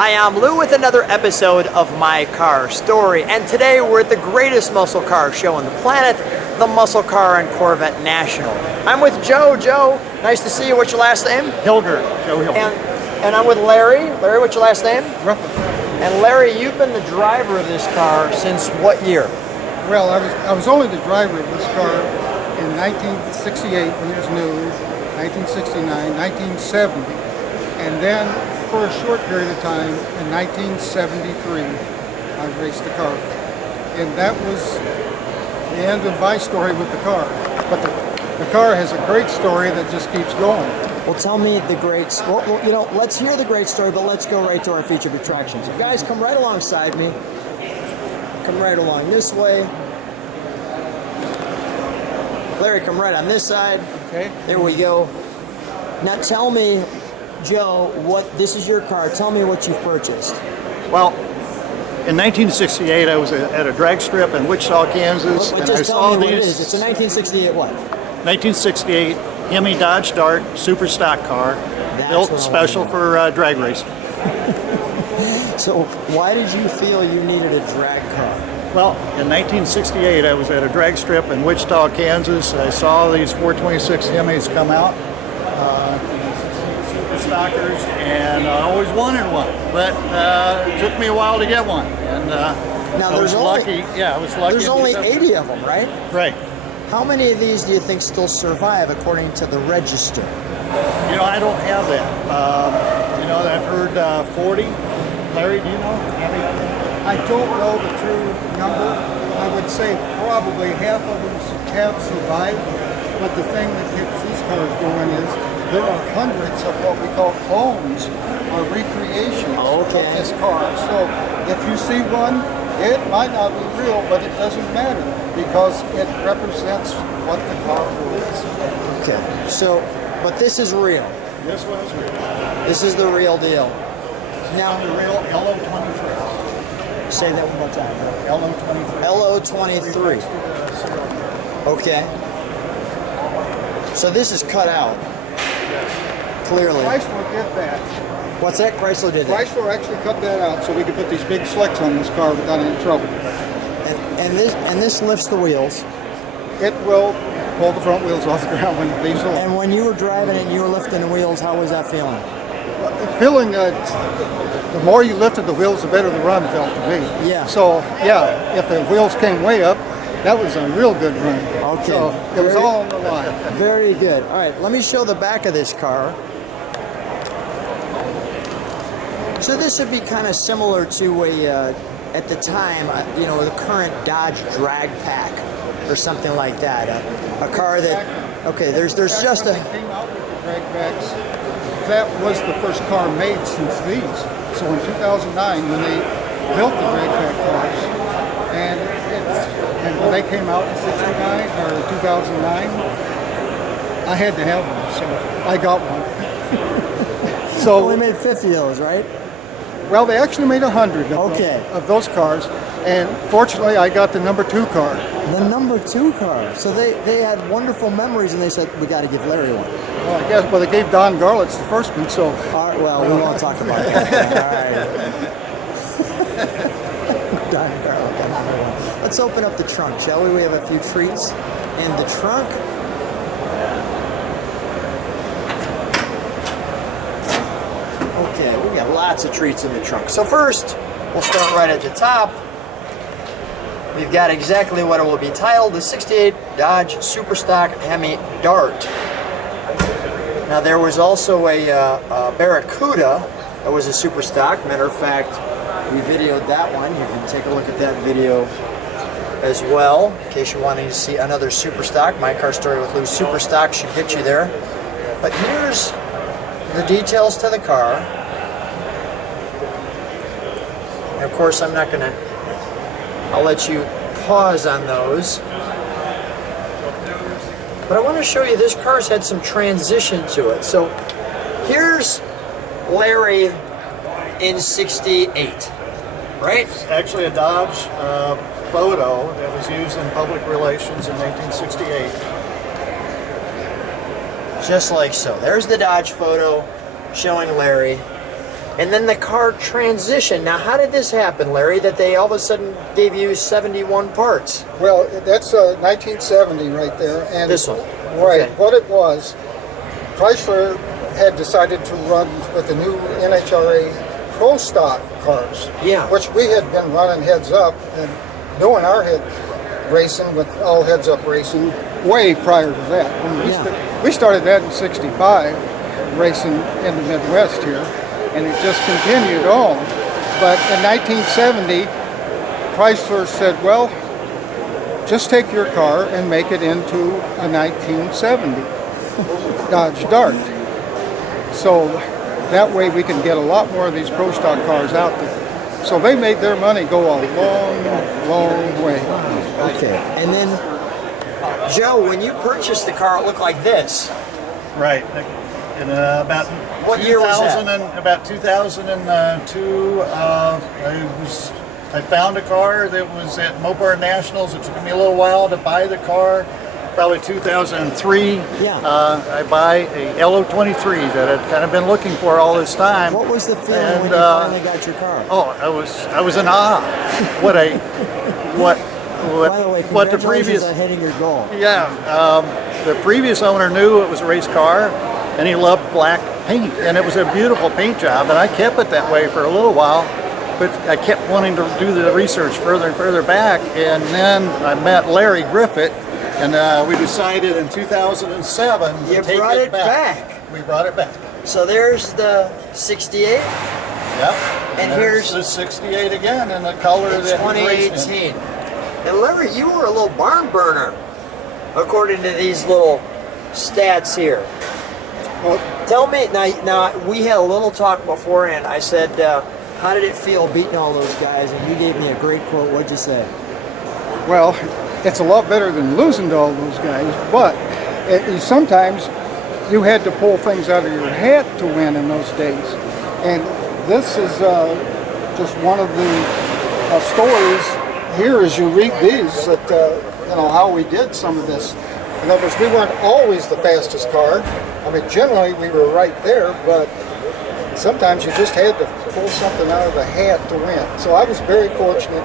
Hi, I'm Lou with another episode of My Car Story, and today we're at the greatest muscle car show on the planet, the Muscle Car and Corvette National. I'm with Joe. Joe, nice to see you. What's your last name? Hilger, Joe Hilger. And I'm with Larry. Larry, what's your last name? Griffith. And Larry, you've been the driver of this car since what year? Well, I was only the driver of this car in 1968 when it was new, 1969, 1970, and then for a short period of time in 1973 I raced the car, and that was the end of my story with the car. But the car has a great story that just keeps going. Well, tell me the great, well, you know, let's hear the great story, but let's go right to our featured attractions. So guys, come right alongside me. Come right along this way. Larry, come right on this side. Okay. There we go. Now tell me, Joe, this is your car. Tell me what you've purchased. Well, in 1968 I was at a drag strip in Wichita, Kansas, But and just I tell saw me what it these. is. It's a 1968 what? 1968 Hemi Dodge Dart super stock car, built special for drag racing. So why did you feel you needed a drag car? Well, in 1968, I was at a drag strip in Wichita, Kansas. I saw these 426 Hemis come out, super stockers, and I always wanted one. But it took me a while to get one, and Now, I was lucky. Yeah, I was lucky. There's only 80 of them, right? Right. How many of these do you think still survive according to the register? You know, I don't have that. You know, I've heard 40. Larry, do you know? I don't know the true number. I would say probably half of them have survived, but the thing that gets these cars going is there are hundreds of what we call clones or recreations of this car. So if you see one, it might not be real, but it doesn't matter because it represents what the car is. Okay, so, but this is real. This one is real. This is the real deal. Now the real LO23. Say that one more time. LO23. LO23. Okay. So this is cut out. Clearly. Chrysler did that. What's that? Chrysler did that. Chrysler actually cut that out so we could put these big slicks on this car without any trouble. And this lifts the wheels. It will pull the front wheels off the ground when the diesel. And when you were driving it and you were lifting the wheels, how was that feeling? The feeling that the more you lifted the wheels, the better the run felt to me. Yeah. So yeah, if the wheels came way up, that was a real good run. Okay. So it was all on the line. Very good. All right, let me show the back of this car. So this would be kind of similar to at the time, you know, the current Dodge Drag Pack or something like that. A car that, okay, there's just a. When they came out with the drag packs, that was the first car made since these. So in 2009, when they built the drag pack cars, and when they came out in 69 or 2009, I had to have one, so I got one. So only made 50 of those, right? Well, they actually made 100 of those cars, and fortunately, I got the number 2 car. The number 2 car. So they had wonderful memories, and they said, we got to give Larry one. Well, I guess, well, they gave Don Garlitz the first one, so. All right, well, we won't talk about that. All right. Don Garlitz got number 1. Let's open up the trunk, shall we? We have a few treats in the trunk. Okay, we got lots of treats in the trunk. So first, we'll start right at the top. We've got exactly what it will be titled, the 68 Dodge Superstock Hemi Dart. Now there was also a Barracuda that was a Superstock. Matter of fact, we videoed that one. You can take a look at that video as well, in case you're wanting to see another Superstock. My Car Story with Lou Superstock should get you there. But here's the details to the car. And of course, I'm not gonna, I'll let you pause on those. But I want to show you this car's had some transition to it. So here's Larry in 68, right? It's actually a Dodge photo that was used in public relations in 1968. Just like so. There's the Dodge photo showing Larry. And then the car transitioned. Now, how did this happen, Larry, that they all of a sudden gave you 71 parts? Well, that's 1970 right there. And This one? Right. Okay. What it was, Chrysler had decided to run with the new NHRA Pro Stock cars. Yeah. Which we had been running heads up and doing our head racing with all heads up racing way prior to that. And we started that in '65, racing in the Midwest here, and it just continued on. But in 1970, Chrysler said, well, just take your car and make it into a 1970 Dodge Dart. So that way we can get a lot more of these Pro Stock cars out there. So they made their money go a long, long way. Okay. And then, Joe, when you purchased the car, it looked like this. Right. In about What year was that? About 2002, I found a car that was at Mopar Nationals. It took me a little while to buy the car. Probably 2003. Yeah. I buy a LO23 that I'd kind of been looking for all this time. What was the feeling And, when you finally got your car? Oh, I was in awe. What By the way, what the congratulations previous on hitting your goal. Yeah, the previous owner knew it was a race car, and he loved black paint, and it was a beautiful paint job, and I kept it that way for a little while, but I kept wanting to do the research further and further back, and then I met Larry Griffith, and we decided in 2007 to You take brought it it back. We brought it back. So there's the 68, Yep. And there's here's the 68 again in the color it's that we raced in. 2018. And Larry, you were a little barn burner, according to these little stats here. Well, Tell me, now we had a little talk beforehand. I said, how did it feel beating all those guys? And you gave me a great quote. What'd you say? well, it's a lot better than losing to all those guys, but sometimes you had to pull things out of your hat to win in those days. And this is just one of the stories here as you read these that, how we did some of this. In other words, we weren't always the fastest car. I mean, generally we were right there, but sometimes you just had to pull something out of the hat to win. So I was very fortunate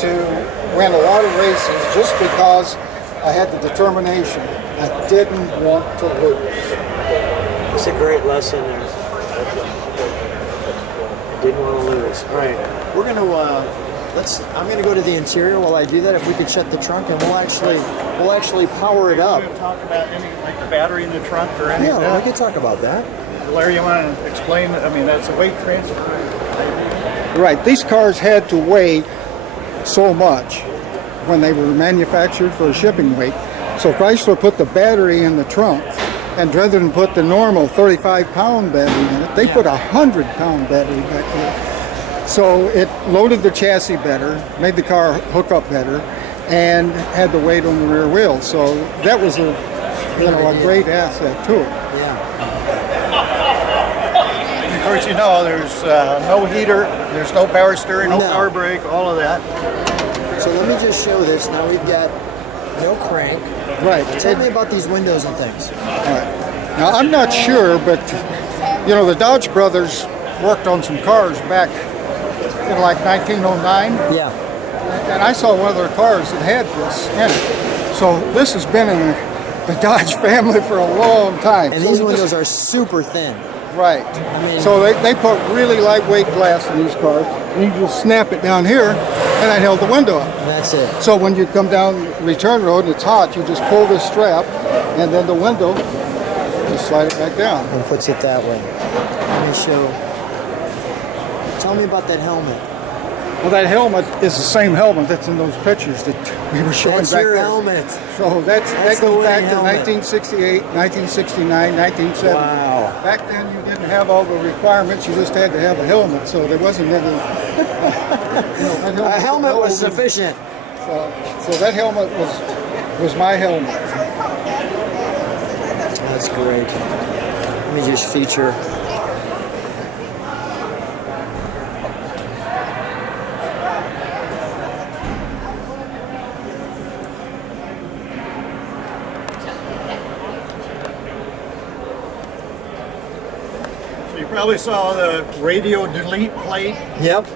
to win a lot of races just because I had the determination. I didn't want to lose. It's a great lesson there. I didn't want to lose. All right, we're gonna I'm gonna go to the interior while I do that. If we could shut the trunk, and we'll actually power it up. You want to talk about any, like the battery in the trunk or anything? Yeah, we could talk about that. Larry, you want to explain? I mean, that's a weight transfer. Right, these cars had to weigh so much when they were manufactured for shipping weight. So Chrysler put the battery in the trunk, and rather than put the normal 35-pound battery in it, they put a 100-pound battery back there. So it loaded the chassis better, made the car hook up better, and had the weight on the rear wheel. So that was a great asset to it. Yeah. Of course, there's no heater, there's no power steering, no power brake, all of that. So let me just show this. Now we've got no crank. Right. Tell me about these windows and things. All right. Now I'm not sure, but the Dodge brothers worked on some cars back in like 1909. Yeah. And I saw one of their cars that had this in it. So this has been in the Dodge family for a long time. And these windows are super thin. Right. I mean, So they put really lightweight glass in these cars. And you just snap it down here, and that held the window up. that's it. So when you come down return road and it's hot, you just pull this strap, and then the window, just slide it back down. And puts it that way. Let me show. Tell me about that helmet. Well, that helmet is the same helmet that's in those pictures that we were showing That's back your there. helmet. So that the goes back winning to helmet. 1968, 1969, 1970. Wow. Back then you didn't have all the requirements, you just had to have a helmet, so there wasn't any... A helmet was sufficient. So that helmet was my helmet. That's great. Let me just feature. probably saw the radio delete plate, Yep.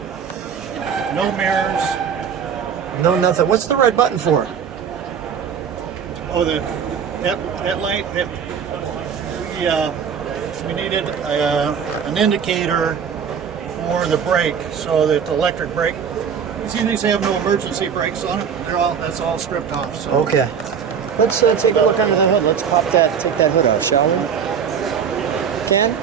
no mirrors. No, nothing. What's the red button for? Oh, that light, we needed an indicator for the brake, so that the electric brake. See, these have no emergency brakes on them. That's all stripped off. So. Okay. Let's take a look under the hood. Let's take that hood out, shall we? Ken?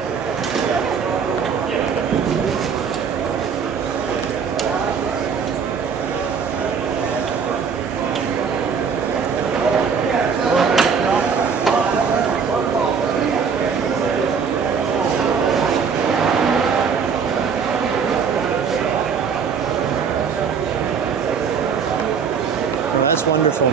Oh, that's wonderful.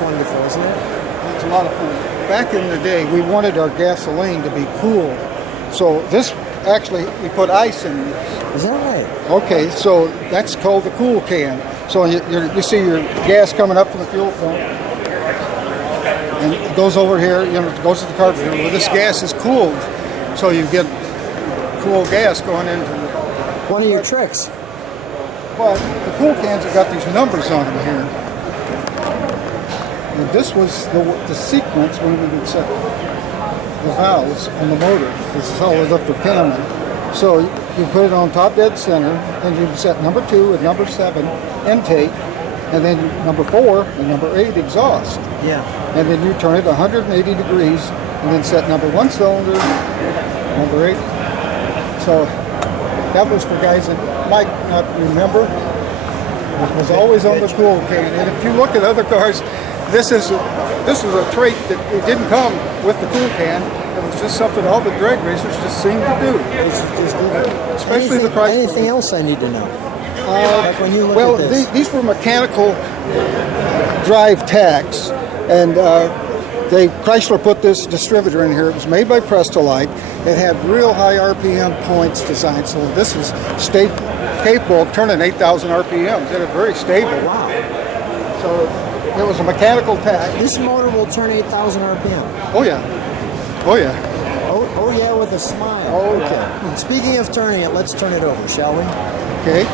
Wonderful, isn't it? It's a lot of fun. Back in the day, we wanted our gasoline to be cool. So this, actually, we put ice in this. Is that right? Okay, so that's called the cool can. So you see your gas coming up from the fuel pump. And it goes over here, it goes to the carburetor. Well, this gas is cooled. So you get cool gas going into the... One of your tricks. But the cool cans have got these numbers on them here. And this was the sequence when we would set the valves on the motor. This is how we left the pin on it. So you put it on top dead center, and you set number 2 and number 7 intake, and then number 4 and number 8 exhaust. Yeah. And then you turn it 180 degrees, and then set number 1 cylinder, number 8. So that was for guys that might not remember. It was always on the cool can. And if you look at other cars, this is a trait that it didn't come with the cool can. It was just something all the drag racers just seemed to do. Especially the Chrysler. Anything else I need to know? Like when you look Well, at this. these were mechanical drive tacks, and Chrysler put this distributor in here. It was made by Prestolite. It had real high RPM points designed, so this was capable of turning 8,000 RPMs. It was very stable. Wow. So it was a mechanical tack. This motor will turn 8,000 RPM. Oh yeah. Oh yeah. Oh yeah, with a smile. Oh, okay. Speaking of turning it, let's turn it over, shall we? Okay.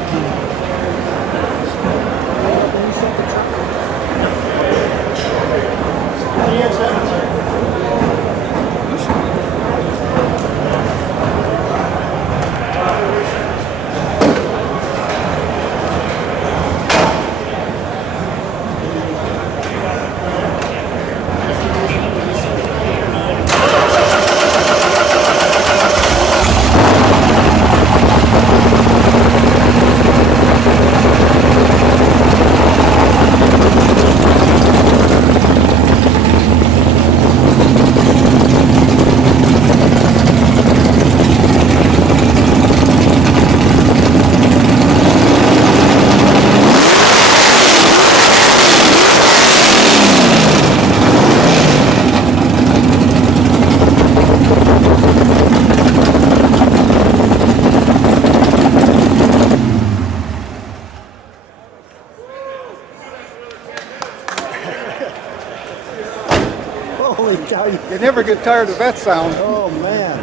Holy cow. You never get tired of that sound. Oh, man.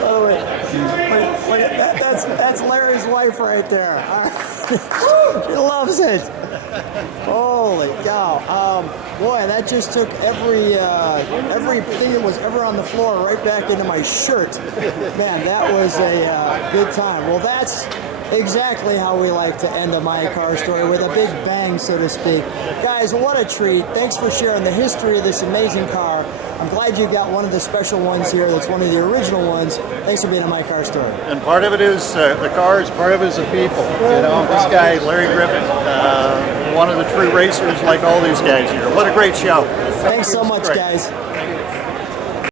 By the way, that's Larry's wife right there. She loves it. Holy cow. Boy, that just took everything that was ever on the floor right back into my shirt. Man, that was a good time. Well, that's exactly how we like to end a My Car Story, with a big bang, so to speak. Guys, what a treat. Thanks for sharing the history of this amazing car. I'm glad you got one of the special ones here. That's one of the original ones. Thanks for being a My Car Story. And part of it is the cars, part of it is the people. You know, this guy, Larry Griffith, one of the true racers like all these guys here. What a great show. Thanks so much, Great. guys.